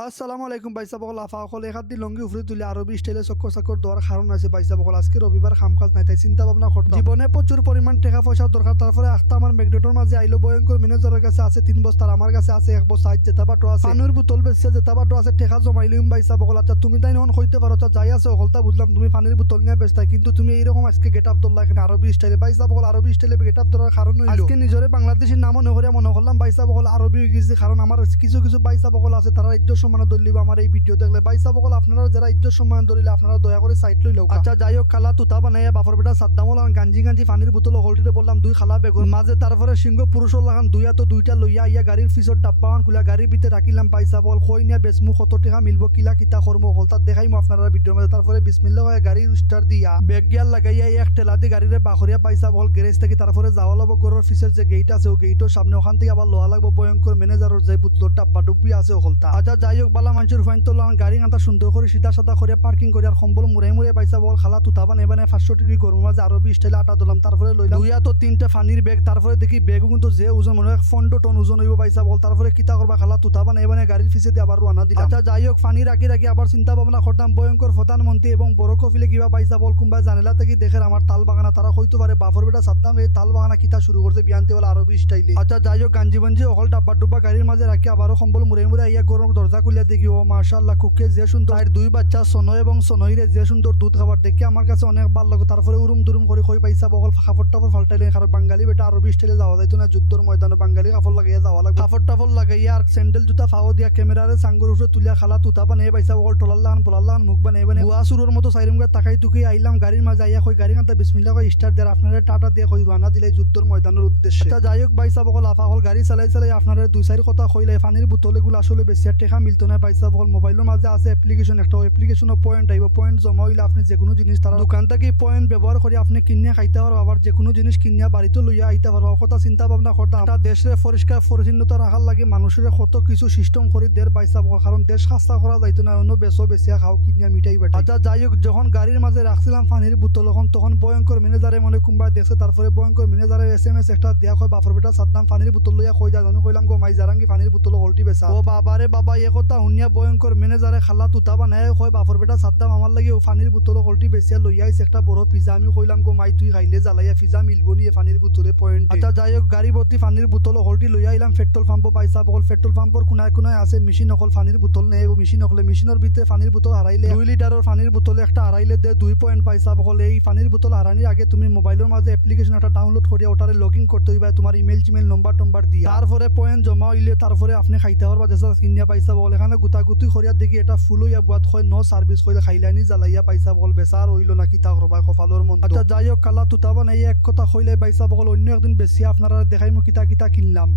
আসসালামু আলাইকুম ভাই সাবকল আফা সকল এক হাত দি লঙ্গি উফরে তুলে আরবি স্টাইলে চক্কর চাক্কর দেওয়ার কারণ আছে ভাই সাবকল আজকে রবিবার খাম কাজ নাই তাই চিন্তা ভাবনা করতাম জীবনে প্রচুর পরিমাণ টাকা পয়সা দরকার তারপরে আখতা আমার ম্যাগনেটর মাঝে আইলো ভয়ঙ্কর ম্যানেজারের কাছে আছে 3 বস্তার আমার কাছে আছে 1 বস্তা আজ যেটা বাটো আছে পানির বোতল বেচছে যেটা বাটো আছে টাকা জমাইলিম ভাই সাবকল আচ্ছা তুমি তাই নন হইতে পারো তা যাই আছে সকলটা বুঝলাম তুমি পানির বোতল নিয়ে বেচতাই কিন্তু তুমি এইরকম আজকে গেট আপ ধরলা এখানে আরবি স্টাইলে ভাই সাবকল আরবি স্টাইলে গেট আপ ধরার কারণ হইলো আজকে নিজরে বাংলাদেশের নামও নগরে মনে করলাম ভাই সাবকল আরবি হয়ে গেছে কারণ আমার কিছু কিছু ভাই সাবকল আছে তারা ইজ্জত সম্মান ধরলিব আমার এই ভিডিও দেখলে ভাই সাবকল আপনারা যারা ইজ্জত সম্মান ধরিলে আপনারা দয়া করে সাইড লই লও আচ্ছা যাই হোক খালা তুতা বানাইয়া বাপর বেটা সাদ্দামল আর গাঞ্জি গাঞ্জি পানির বোতল হলটিতে বললাম দুই খালা বেগুন মাঝে তারপরে সিংহ পুরুষর লাগান দুইটা লইয়া আইয়া গাড়ির পিছর ডাব্বাওয়ান খুলা গাড়ির ভিতরে রাখিলাম ভাই সাবকল কই নিয়া বেসমু কত টাকা মিলবো কিলা কিতা কর্ম হল তার দেখাইমু আপনারা ভিডিওর মধ্যে তারপরে বিসমিল্লাহ হয়ে গাড়ির স্টার্ট দিয়া ব্যাগ গিয়ার লাগাইয়া এক ঠেলা দিয়ে গাড়িরে বাখরিয়া ভাই সাবকল গ্যারেজ থেকে তারপরে যাওয়া লাগবো ঘরের পিছের যে গেট আছে ও গেটের সামনে ওখান থেকে আবার লোয়া লাগবো ভয়ঙ্কর ম্যানেজারের যে বোতল ডাব্বা ডুব্বি আছে হলতা আচ্ছা যাই হোক বালা মানুষের ফাইন তো গাড়ি আনতা সুন্দর করে সিধা সাদা করে পার্কিং করে আর সম্বল মুড়ে পাইসা বল খালা তুতা বানাই 500 ডিগ্রি গরমের মাঝে আরবি স্টাইলে আটা দিলাম তারপরে লইলাম দুইয়া তো 3টা পানির ব্যাগ তারপরে দেখি ব্যাগও কিন্তু যে ওজন মনে হয় 15 টন ওজন হইব পাইসা বল তারপরে কিতা করবা খালা তুতা বানাই গাড়ির পিছে দিয়ে আবার রওনা দিলাম আচ্ছা যাই হোক পানি রাখি আবার চিন্তা ভাবনা করতাম ভয়ঙ্কর প্রধানমন্ত্রী এবং বড় কফিলে কিবা পাইসা বল কুম্বা জানেলা থেকে দেখে আমার তাল বাগানা তারা হইতে পারে বাফর বেটা সাদ্দাম এই তাল বাগানা কিতা শুরু করছে বিয়ানতে বলে আরবি স্টাইলে আচ্ছা যাই হোক গাঞ্জি বঞ্জি অকল ডাব্বা ডুব্বা গাড়ির মাঝে রাখি আবারও সম্বল মুড়ে আইয়া গরম দরজা খুলিয়া দেখি ও মাশাআল্লাহ কুকে যে সুন্দর আর দুই বাচ্চা সোনো এবং সোনইরে যে সুন্দর দুধ খাবার দেখি আমার কাছে অনেক ভালো লাগে তারপরে উরুম দুরুম করে কই পাইসা বগল কাপড় টাপড় ফাল্টাইলে কারণ বাঙালি বেটা আরবি স্টাইলে যাওয়া যাইতো না যুদ্ধর ময়দানে বাঙালি কাপড় লাগাইয়া যাওয়া লাগবে কাপড় টাপড় লাগাইয়া আর স্যান্ডেল জুতা ফাও দিয়া ক্যামেরারে সাঙ্গুর উপরে তুলিয়া খালা তুতা বানিয়ে পাইসা বগল টলাল্লাহান বলাল্লাহান মুখ বানিয়ে বুয়া সুরোর মতো সাইরুম করে তাকাই তুকি আইলাম গাড়ির মাঝে আইয়া কই গাড়ি কান্তা বিসমিল্লাহ কই স্টার্ট দেয় আপনারা টাটা দিয়ে কই রানা দিলে যুদ্ধর ময়দানের উদ্দেশ্যে আচ্ছা যাই হোক পাইসা বগল আফা হল গাড়ি চালাই আপনারা দুই চারি কথা কইলে পানির বোতল এগুলো আসলে বেশি আর টেকা মিলতো না পাইসা বগল মোবাইলের মাঝে আছে অ্যাপ্লিকেশন একটা অ্যাপ্লিকেশনের পয়েন্ট আইব পয়েন্ট জমা হইলে আপনি যে কোনো জিনিস তারা দোকান থেকে পয়েন্ট ব্যবহার করে আপনি কিনিয়া খাইতে পারবো আবার যে কোনো জিনিস কিনিয়া বাড়িতে লইয়া আইতে পারবো কথা চিন্তা ভাবনা করতাম একটা দেশের পরিষ্কার পরিচ্ছন্নতা রাখার লাগে মানুষের কত কিছু সিস্টেম করে দের পাইসা কারণ দেশ খাস্তা করা যাইতো না অন্য বেশিয়া খাও কিনিয়া মিঠাই বেটা আচ্ছা যাই হোক যখন গাড়ির মাঝে রাখছিলাম পানির বোতল তখন ভয়ঙ্কর ম্যানেজারে মনে কুম্বা দেখছে তারপরে ভয়ঙ্কর ম্যানেজারের SMS একটা দেয়া হয় বাফর বেটা সাদ্দাম পানির বোতল লইয়া কই যায় আমি কইলাম গো মাই জারাঙ্গি পানির বোতল উল্টি বেচা ও বাবারে বাবা এ কথা শুনিয়া ভয়ঙ্কর ম্যানেজারে খালা তুতা বানায় কয় বাফর বেটা সাদ্দাম আমার লাগে ও পানির বোতল উল্টি বেচিয়া লইয়া আইছে একটা বড় পিজা আমি কইলাম গো মাই তুই খাইলে জ্বালাইয়া পিজা মিলবো নি পানির বোতলে পয়েন্ট আচ্ছা যাই হোক গাড়ি ভর্তি পানির বোতল উল্টি লইয়া আইলাম পেট্রোল পাম্প পাইসা বল পেট্রোল পাম্পর কোনায় আছে মেশিন অকল পানির বোতল নেই ও মেশিন অকলে মেশিনের ভিতরে পানির বোতল হারাইলে 2 লিটারের পানির বোতলে একটা হারাইলে দে 2 পয়েন্ট পাইসা বল এই পানির বোতল হারানির আগে তুমি মোবাইলের মাঝে অ্যাপ্লিকেশন একটা ডাউনলোড করিয়া ওটারে লগইন করতে হইবা তোমার ইমেল জিমেল নম্বর দিয়া তারপরে পয়েন্ট জমা হইলে তারপরে আপনি খাইতে পারবা যেসা কিনিয়া পাইসা বল এখানে গুতাগুতি করিয়া দেখি এটা ফুল হইয়া বুয়াত হয় নো সার্ভিস কইলে খাইলানি জ্বালাইয়া পাইসা বল বেচার হইলো না কিতা করবা কপালর মন আচ্ছা যাই হোক কালা তুতাবা নাই এক কথা কইলে পাইসা বল অন্য একদিন বেশি আপনারা দেখাইমু কিতা কিতা কিনলাম।